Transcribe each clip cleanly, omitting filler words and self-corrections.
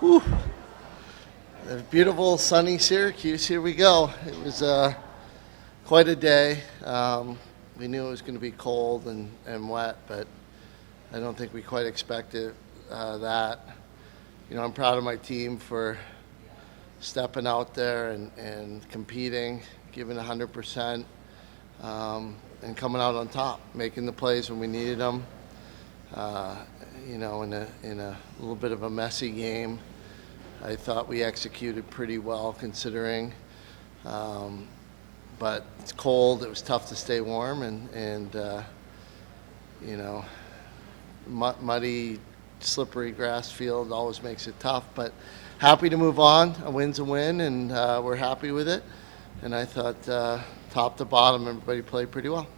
Whew. A beautiful sunny Syracuse. Here we go. It was quite a day. We knew it was going to be cold and wet, but I don't think we quite expected that. I'm proud of my team for stepping out there and competing, giving 100%, and coming out on top, making the plays when we needed them. In a little bit of a messy game, I thought we executed pretty well considering. But it's cold. It was tough to stay warm, and muddy, slippery grass field always makes it tough. But happy to move on. A win's a win, and we're happy with it. And I thought top to bottom, everybody played pretty well.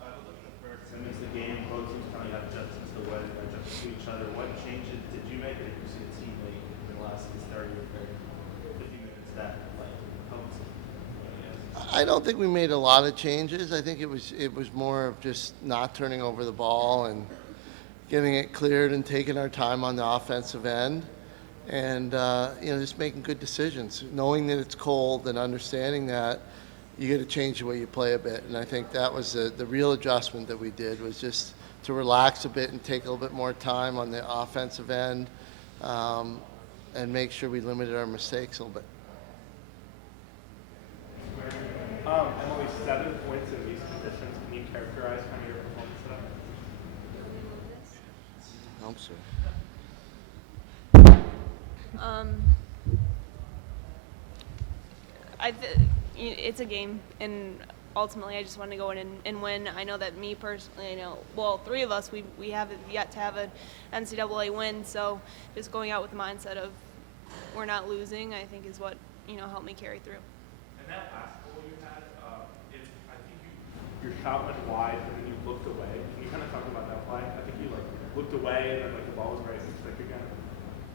Looking at the first 10 minutes of the game, both teams kind of got adjusted to the weather, adjusted to each other. What changes did you make, or did you see the team make in the last 30 or 50 minutes that helped? I don't think we made a lot of changes. I think it was more of just not turning over the ball and getting it cleared and taking our time on the offensive end, and just making good decisions, knowing that it's cold and understanding that you got to change the way you play a bit. And I think that was the real adjustment that we did, was just to relax a bit and take a little bit more time on the offensive end, and make sure we limited our mistakes a little bit. Emily, 7 points in these conditions. Can you characterize kind of your performance today? It's a game, and ultimately I just want to go in and win. I know that me personally, three of us, we have yet to have an NCAA win, so just going out with the mindset of we're not losing, I think is what, helped me carry through. And that last goal you had, I think your shot went wide and then you looked away. Can you kind of talk about that play? I think you looked away and then the ball was right in the stick again.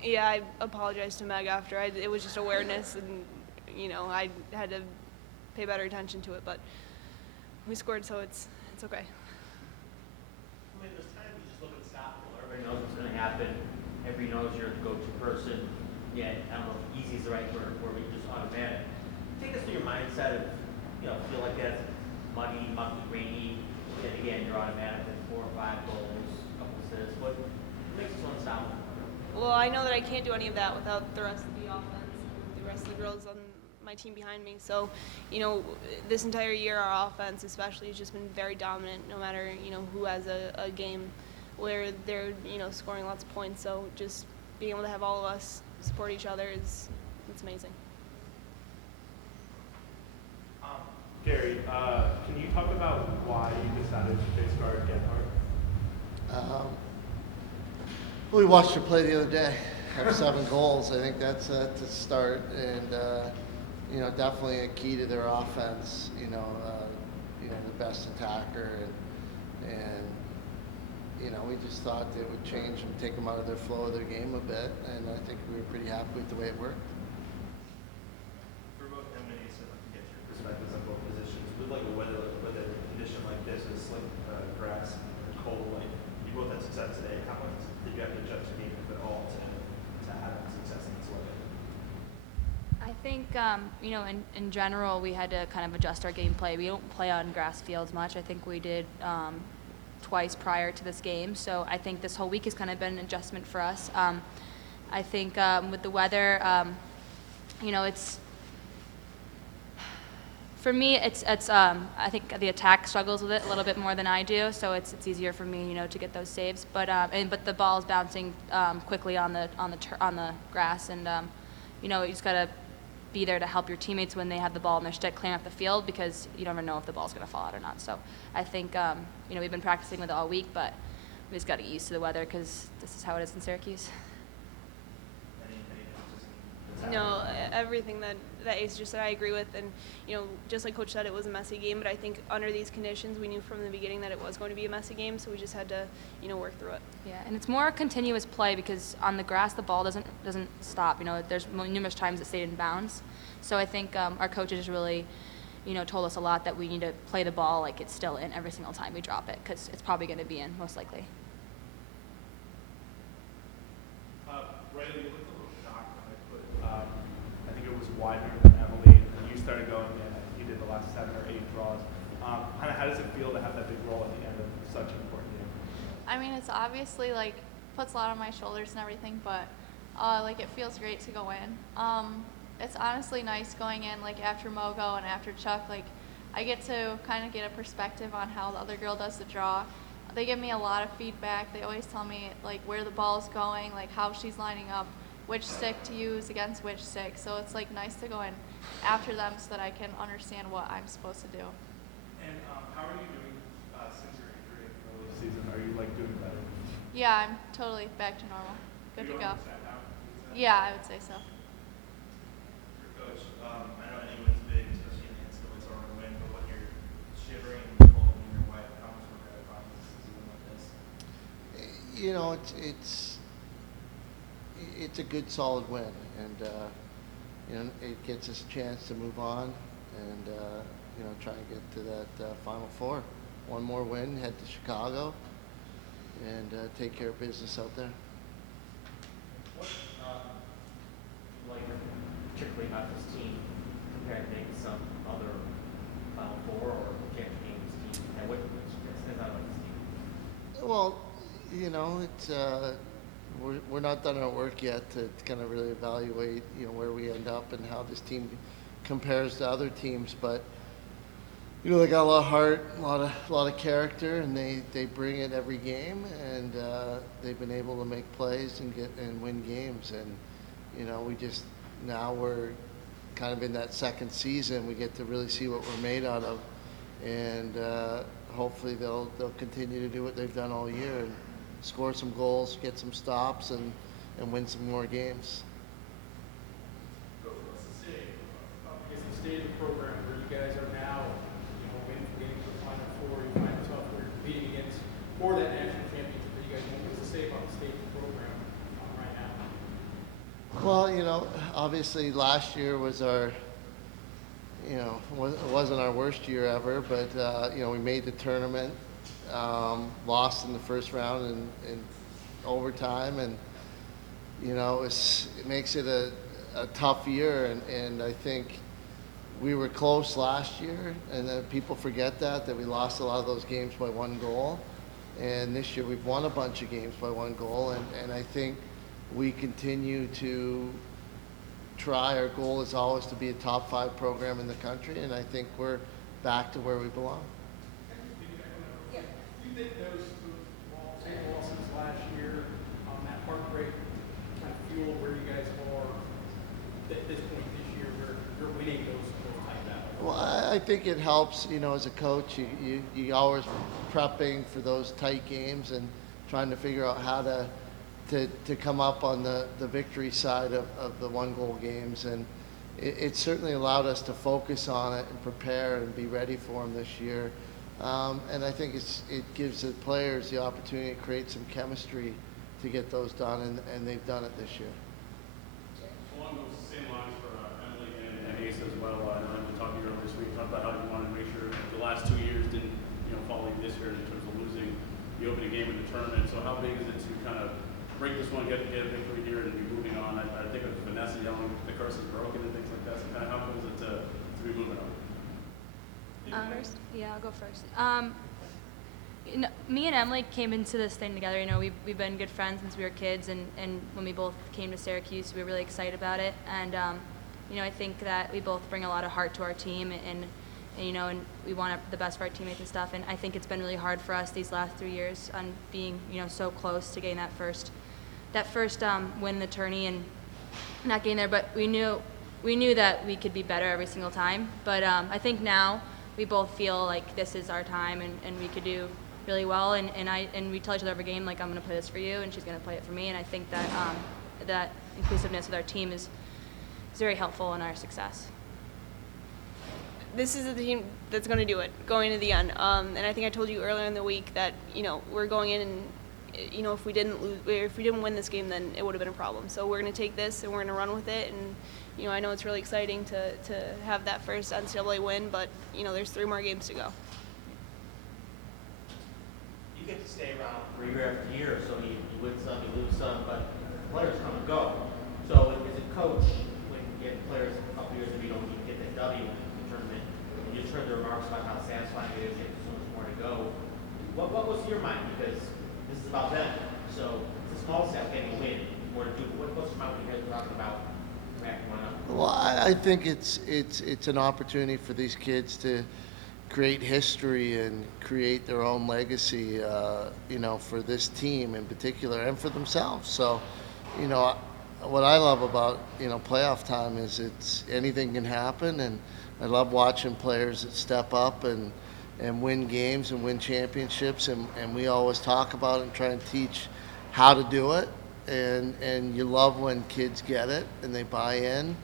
Yeah, I apologized to Meg after. It was just awareness, and I had to pay better attention to it, but we scored, so it's okay. I mean, there's times you just look at the stop goal. Everybody knows what's going to happen. Everybody knows you're the go-to person. Yet, I don't know if easy is the right word for me, just automatic. Take us through your mindset of, feel like that's muddy, mucky, rainy. Then again, you're automatic with 4 or 5 goals, a couple assists. What makes us unstoppable? Well, I know that I can't do any of that without the rest of the offense, the rest of the girls on my team behind me. So, this entire year, our offense especially has just been very dominant, no matter, who has a game where they're, scoring lots of points. So just being able to have all of us support each other it's amazing. Gary, can you talk about why you decided to face guard Gethard? We watched her play the other day, have 7 goals. I think that's to start, and definitely a key to their offense. The best attacker, and we just thought it would change and take them out of their flow of their game a bit, and I think we were pretty happy with the way it worked. For both Kempney, so I can get your perspectives on both positions. With a weather condition like this, with slick grass and cold, you both had success today. How much did you have to adjust your game if at all to have success in this weather? I think, in general, we had to kind of adjust our gameplay. We don't play on grass fields much. I think we did twice prior to this game. So I think this whole week has kind of been an adjustment for us. I think with the weather, it's for me. It's I think the attack struggles with it a little bit more than I do. So it's easier for me, to get those saves. But the ball is bouncing quickly on the grass, and you just gotta be there to help your teammates when they have the ball in their stick clearing up the field, because you never know if the ball's going to fall out or not. So I think, we've been practicing with it all week, but we just got to get used to the weather because this is how it is in Syracuse. No, everything that Ace just said, I agree with. And, just like Coach said, it was a messy game. But I think under these conditions, we knew from the beginning that it was going to be a messy game. So we just had to, work through it. Yeah, and it's more continuous play because on the grass, the ball doesn't stop. There's numerous times it stayed in bounds. So I think our coaches really, told us a lot that we need to play the ball like it's still in every single time we drop it, because it's probably going to be in, most likely. wider than Emily, and you started going in, I think you did the last 7 or 8 draws. Kind of how does it feel to have that big role at the end of such an important game? I mean, it's obviously like puts a lot on my shoulders and everything, but like it feels great to go in. It's honestly nice going in like after Mogo and after Chuck. Like I get to kind of get a perspective on how the other girl does the draw. They give me a lot of feedback. They always tell me like where the ball's going, like how she's lining up, which stick to use against which stick. So it's like nice to go in after them so that I can understand what I'm supposed to do. And how are you doing since your injury in the early season? Are you like doing better? Yeah, I'm totally back to normal. Good to go. Yeah, I would say so. For Coach, I know any win's big, especially in the NCAA Tournament win, but when you're shivering and cold and you're wet, how much more gratifying is a win like this? You know, it's a good, solid win, and you know, it gets us a chance to move on and you know, try and get to that Final Four. One more win, head to Chicago, and take care of business out there. What like particularly about this team compared to maybe some other Final Four or championship games team, and what stands out about this team? Well, you know, it's we're not done our work yet to kind of really evaluate, you know, where we end up and how this team compares to other teams. But you know, they got a lot of heart, a lot of character, and they bring it every game, and they've been able to make plays and win games. And you know, now we're kind of in that second season. We get to really see what we're made out of, and hopefully they'll continue to do what they've done all year and score some goals, get some stops, and win some more games. What's the state of the program where you guys are now, you know, getting to the Final Four, you find yourself where you're competing against for that national championship that you guys want? What's the state about the state of the program right now? Well, you know, obviously last year was our, you know, it wasn't our worst year ever, but you know, we made the tournament, lost in the first round in overtime, and you know, it makes it a tough year, and I think we were close last year, and then people forget that we lost a lot of those games by 1 goal, and this year we've won a bunch of games by 1 goal, and I think we continue to try. Our goal is always to be a top 5 program in the country, and I think we're back to where we belong. Do you think those same losses last year, that heartbreak kind of fueled where you guys are at this point this year, where you're winning those type battles? Well, I think it helps, you know, as a coach, you always prepping for those tight games and trying to figure out how to come up on the victory side of the 1 goal games, and it certainly allowed us to focus on it and prepare and be ready for them this year. And I think it gives the players the opportunity to create some chemistry to get those done, and they've done it this year. Along those same lines for Emily and Ace as well, I know we talked to you earlier this week, talked about how you wanted to make sure the last 2 years didn't, you know, fall like this year in terms of losing the opening game of the tournament. So how big is it to kind of break this one, get a victory here, and be moving on? I think of Vanessa yelling the curse is broken and things like that. So kind of how cool is it to be moving on? First? Yeah, I'll go first. You know, me and Emily came into this thing together. You know, we've been good friends since we were kids, and when we both came to Syracuse, we were really excited about it. And you know, I think that we both bring a lot of heart to our team, and you know, and we want the best for our teammates and stuff. And I think it's been really hard for us these last 3 years on being, you know, so close to getting that first win in the tourney and not getting there. But we knew that we could be better every single time. But I think now we both feel like this is our time, and we could do really well. And we tell each other every game, like, I'm going to play this for you, and she's going to play it for me. And I think that that inclusiveness with our team is very helpful in our success. This is the team that's going to do it, going to the end. And I think I told you earlier in the week that, you know, we're going in and, you know, if we didn't win this game, then it would have been a problem. So we're going to take this and we're going to run with it. And, you know, I know it's really exciting to have that first NCAA win, but, you know, there's 3 more games to go. You get to stay around for year after year, so you win some, you lose some, but players come and go. So as a coach, when you get players a couple What goes through your mind? Because this is about them. So it's a small step getting a win. More to do. What goes through your mind when you guys are talking about racking one up? Well, I think it's an opportunity for these kids to create history and create their own legacy, for this team in particular and for themselves. So, what I love about, playoff time is anything can happen, and I love watching players that step up and win games and win championships, and we always talk about it and try and teach how to do it, and you love when kids get it and they buy in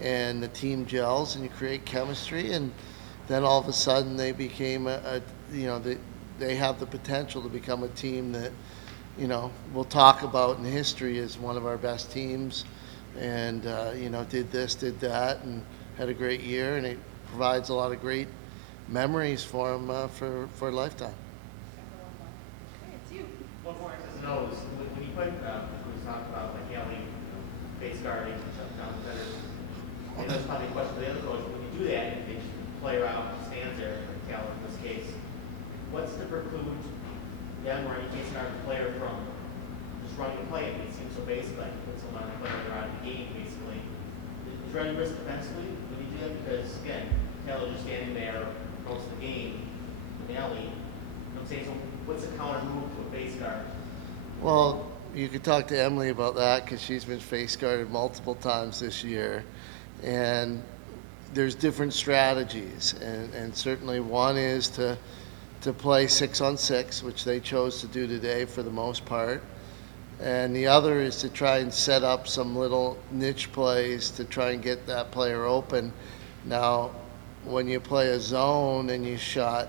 and the team gels and you create chemistry, and then all of a sudden they became they have the potential to become a team that, we'll talk about in history as one of our best teams, and, did this, did that, and had a great year, and it provides a lot of great memories for them for a lifetime. One more X's and O's. When you put, we talked about like Kelly, base guarding, shutting down the better. And that's probably a question for the other coach. When you do that, and they just player out, stands there, like Kelly in this case, what's to preclude them or any base guard player from just running a play? It seems so basic, like it puts a lot of players out of the game, basically. Is there any risk defensively when you do that? Because again, Kelly just standing there most of the game with Ellie. I'm saying, so what's the counter move to a base guard? Well, you could talk to Emily about that because she's been face guarded multiple times this year, and there's different strategies, and certainly one is to play 6-on-6, which they chose to do today for the most part, and the other is to try and set up some little niche plays to try and get that player open. Now, when you play a zone and you shot,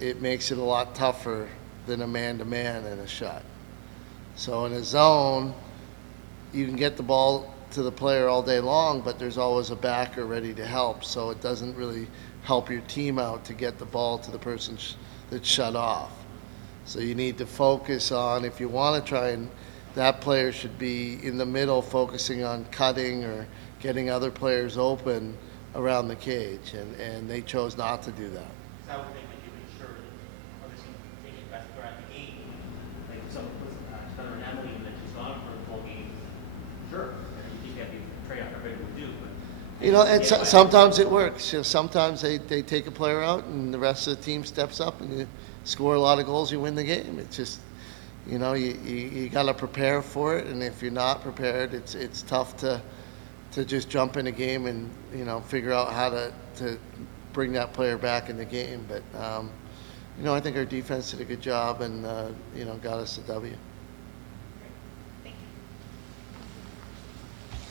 it makes it a lot tougher than a man-to-man in a shot. So in a zone, you can get the ball to the player all day long, but there's always a backer ready to help, so it doesn't really help your team out to get the ball to the person that's shut off. So you need to focus on, if you want to try and, that player should be in the middle focusing on cutting or getting other players open around the cage, and they chose not to do that. So I would think that you make sure that obviously taking best player at the game, like if someone puts Spencer and Emily and then she's gone for the full game, sure. You think that'd be a trade-off everybody would do, but Sometimes it works. Sometimes they take a player out and the rest of the team steps up and you score a lot of goals, you win the game. It's just, you got to prepare for it, and if you're not prepared, it's tough to just jump in a game and, figure out how to bring that player back in the game. But, I think our defense did a good job and, got us the W.